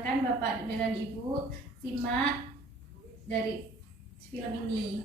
silakan Bapak dan Ibu simak dari film ini.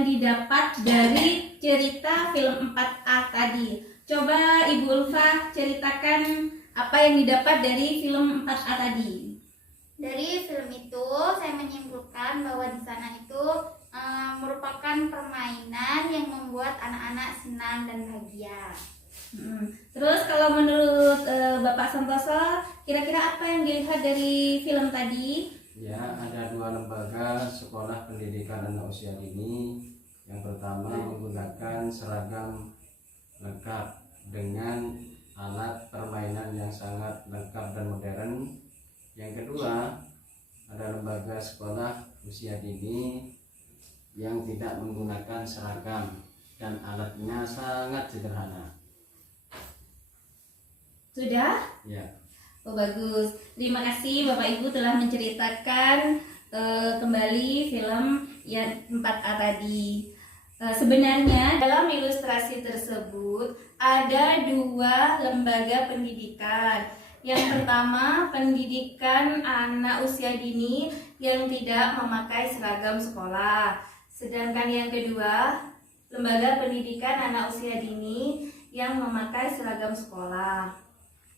Didapat dari cerita film 4A tadi. Coba Ibu Ulfa ceritakan apa yang didapat dari film 4A tadi. Dari film itu saya menyimpulkan bahwa di sana itu merupakan permainan yang membuat anak-anak senang dan bahagia. Terus kalau menurut Bapak Santoso, kira-kira apa yang dilihat dari film tadi? Ya, ada dua lembaga sekolah pendidikan anak usia dini. Yang pertama menggunakan seragam lengkap dengan alat permainan yang sangat lengkap dan modern. Yang kedua, ada lembaga sekolah usia dini yang tidak menggunakan seragam dan alatnya sangat sederhana. Sudah? Ya. Oh, bagus. Terima kasih Bapak Ibu telah menceritakan kembali film yang 4A tadi. Sebenarnya dalam ilustrasi tersebut ada dua lembaga pendidikan. Yang pertama, pendidikan anak usia dini yang tidak memakai seragam sekolah. Sedangkan yang kedua, lembaga pendidikan anak usia dini yang memakai seragam sekolah.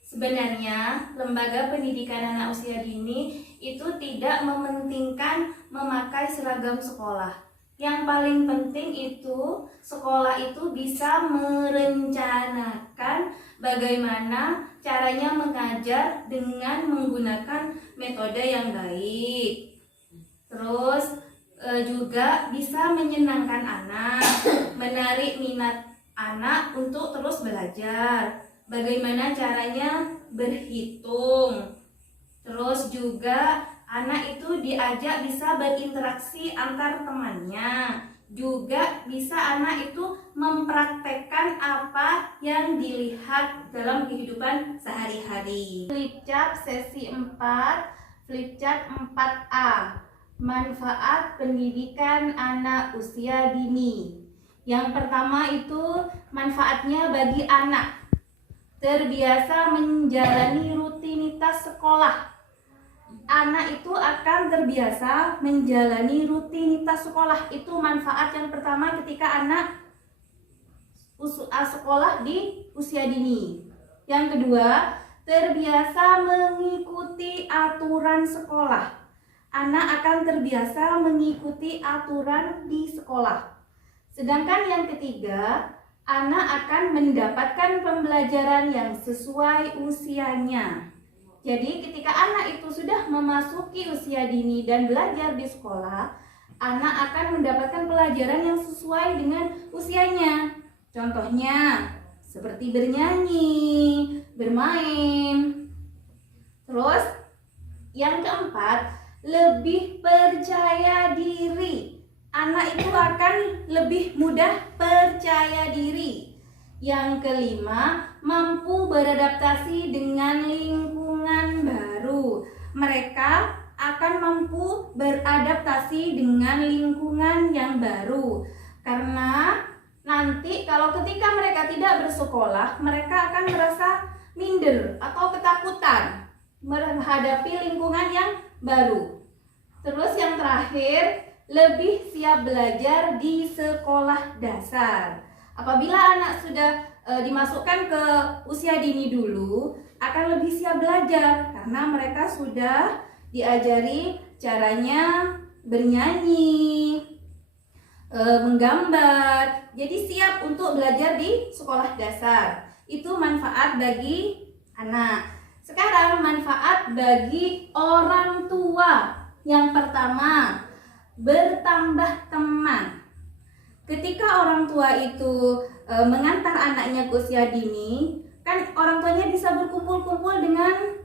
Sebenarnya, lembaga pendidikan anak usia dini itu tidak mementingkan memakai seragam sekolah. Yang paling penting itu sekolah itu bisa merencanakan bagaimana caranya mengajar dengan menggunakan metode yang baik. Terus juga bisa menyenangkan anak, menarik minat anak untuk terus belajar. Bagaimana caranya berhitung. Terus juga anak itu diajak bisa berinteraksi antar temannya. Juga bisa anak itu mempraktekkan apa yang dilihat dalam kehidupan sehari-hari. Flipchart sesi 4, Flipchart 4A. Manfaat pendidikan anak usia dini. Yang pertama itu manfaatnya bagi anak. Terbiasa menjalani rutinitas sekolah. Anak itu akan terbiasa menjalani rutinitas sekolah. Itu manfaat yang pertama ketika anak sekolah di usia dini. Yang kedua, terbiasa mengikuti aturan sekolah. Anak akan terbiasa mengikuti aturan di sekolah. Sedangkan yang ketiga, anak akan mendapatkan pembelajaran yang sesuai usianya. Jadi ketika anak itu sudah memasuki usia dini dan belajar di sekolah, anak akan mendapatkan pelajaran yang sesuai dengan usianya. Contohnya seperti bernyanyi, bermain. Terus yang keempat, lebih percaya diri. Anak itu akan lebih mudah percaya diri. Yang kelima, mampu beradaptasi dengan lingkungan baru. Mereka akan mampu beradaptasi dengan lingkungan yang baru. Karena nanti kalau ketika mereka tidak bersekolah, mereka akan merasa minder atau ketakutan menghadapi lingkungan yang baru. Terus yang terakhir, lebih siap belajar di sekolah dasar. Apabila anak sudah dimasukkan ke usia dini dulu, akan lebih siap belajar karena mereka sudah diajari caranya bernyanyi, menggambar. Jadi siap untuk belajar di sekolah dasar. Itu manfaat bagi anak. Sekarang manfaat bagi orang tua. Yang pertama, bertambah teman. Ketika orang tua itu mengantar anaknya ke usia dini, kan orang tuanya bisa berkumpul-kumpul dengan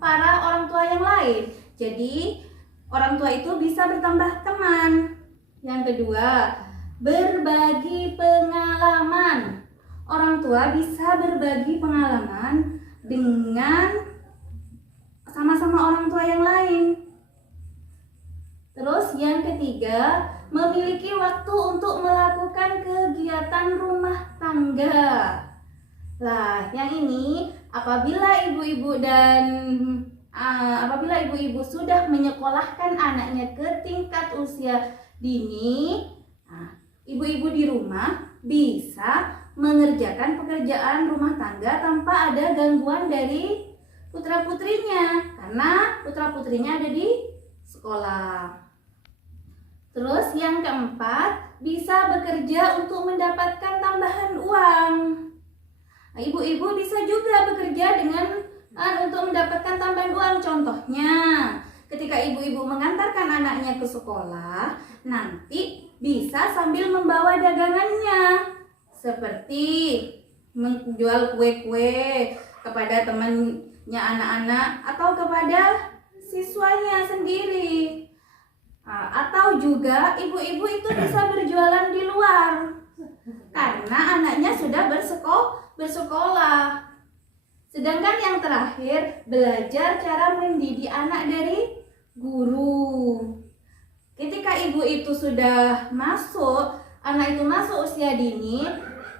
para orang tua yang lain. Jadi orang tua itu bisa bertambah teman. Yang kedua, berbagi pengalaman. Orang tua bisa berbagi pengalaman dengan sama-sama orang tua yang lain. Terus yang ketiga, memiliki waktu untuk melakukan kegiatan rumah tangga. Lah, yang ini apabila ibu-ibu sudah menyekolahkan anaknya ke tingkat usia dini, ibu-ibu di rumah bisa mengerjakan pekerjaan rumah tangga tanpa ada gangguan dari putra-putrinya, karena putra-putrinya ada di sekolah. Terus yang keempat, bisa bekerja untuk mendapatkan tambahan uang. Ibu-ibu bisa juga bekerja dengan untuk mendapatkan tambahan uang. Contohnya, ketika ibu-ibu mengantarkan anaknya ke sekolah, nanti bisa sambil membawa dagangannya, seperti menjual kue-kue kepada temannya anak-anak atau kepada siswanya sendiri. Atau juga ibu-ibu itu bisa berjualan di luar karena anaknya sudah bersekolah. Sedangkan yang terakhir, belajar cara mendidik anak dari guru. Ketika ibu itu sudah anak itu masuk usia dini,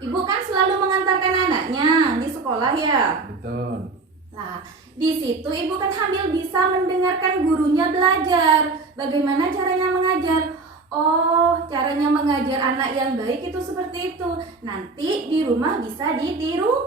ibu kan selalu mengantarkan anaknya di sekolah ya. Betul. Nah, di situ ibu kan sambil bisa mendengarkan gurunya belajar. Bagaimana caranya mengajar? Oh, caranya mengajar anak yang baik itu seperti itu. Nanti di rumah bisa ditirukan.